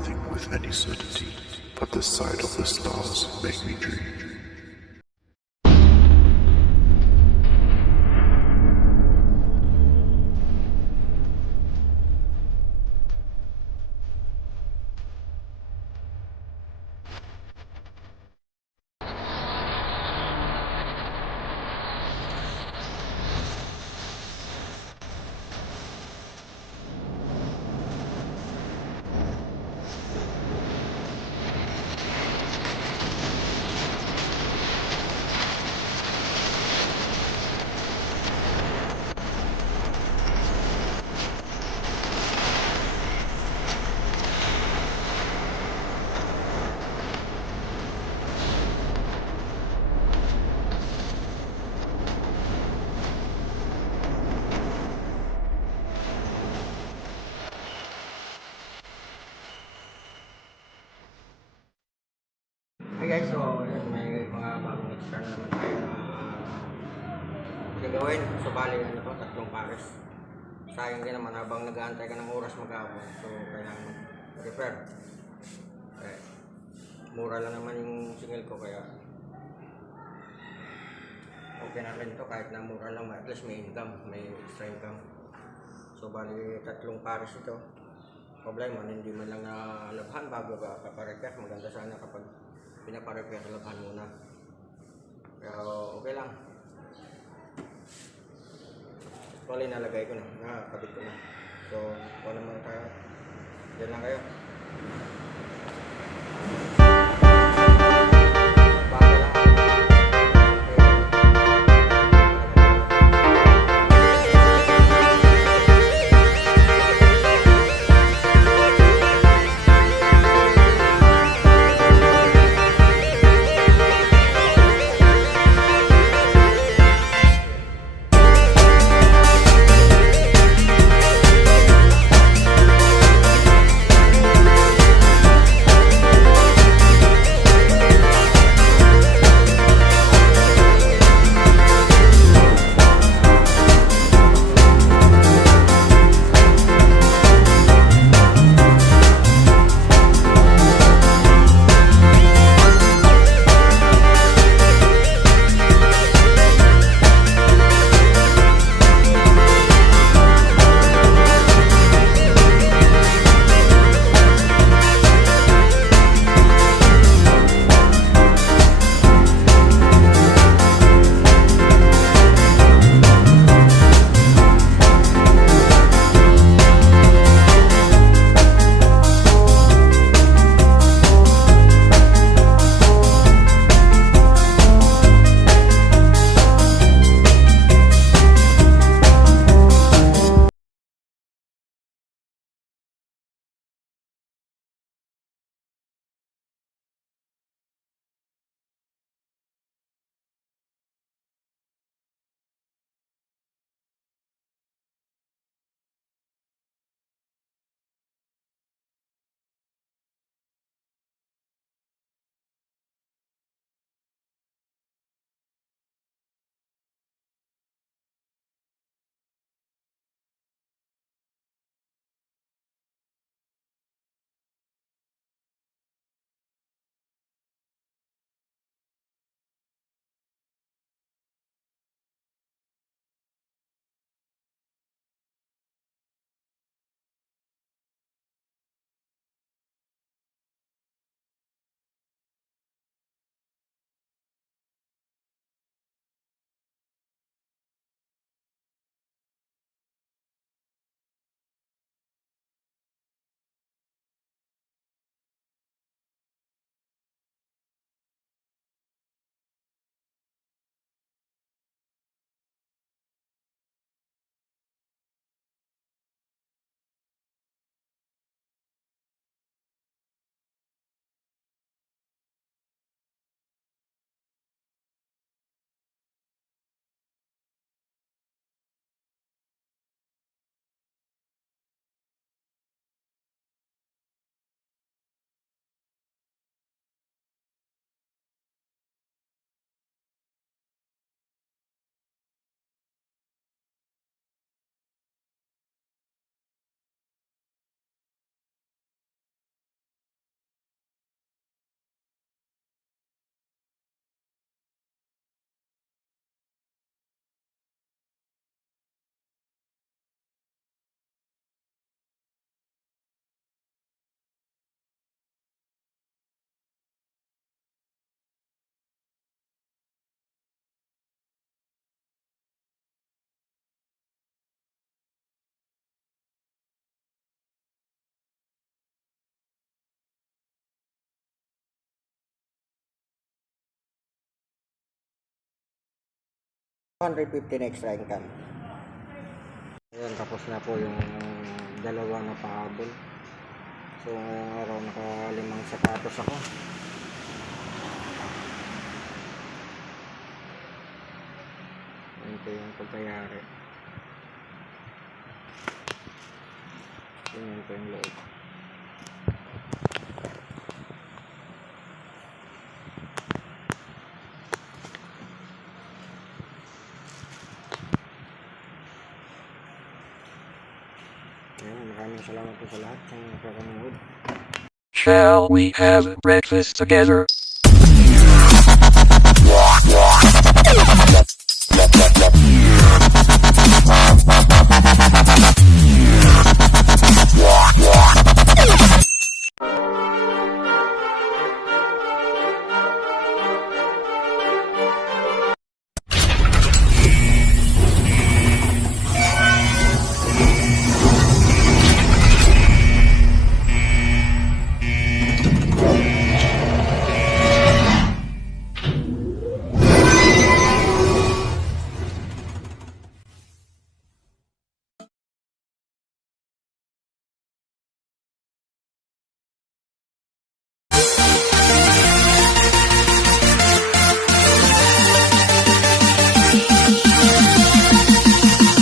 nothing with any certainty, but the sight of the stars make me dream. Hi guys, so may mga bagong extra na naman tayo na gagawin. So bali ano to, tatlong pares. Sayang din naman habang nag-aantay ka ng oras mag-aabot. So kailangan mag-repair. Mura lang naman yung singil ko kaya okay na rin to kahit na mura lang, at least may income, may extra income. So bali tatlong pares ito. Problema, hindi man lang nalabhan bago ka paparepair. Maganda sana kapag pinaparepair labhan muna, pero okay lang. Actually nalagay ko na, nakakabit ko na. So kung naman tayo, dyan lang kayo. 150 na extra income. Ayan, tapos na po yung dalawa na pahabol. So ngayong araw naka-5 sapatos ako. Ayan po yung pagkayari. Ayan po yung loob. Ayan, maraming salamat po sa lahat ng nakakanood. Shall we have breakfast together?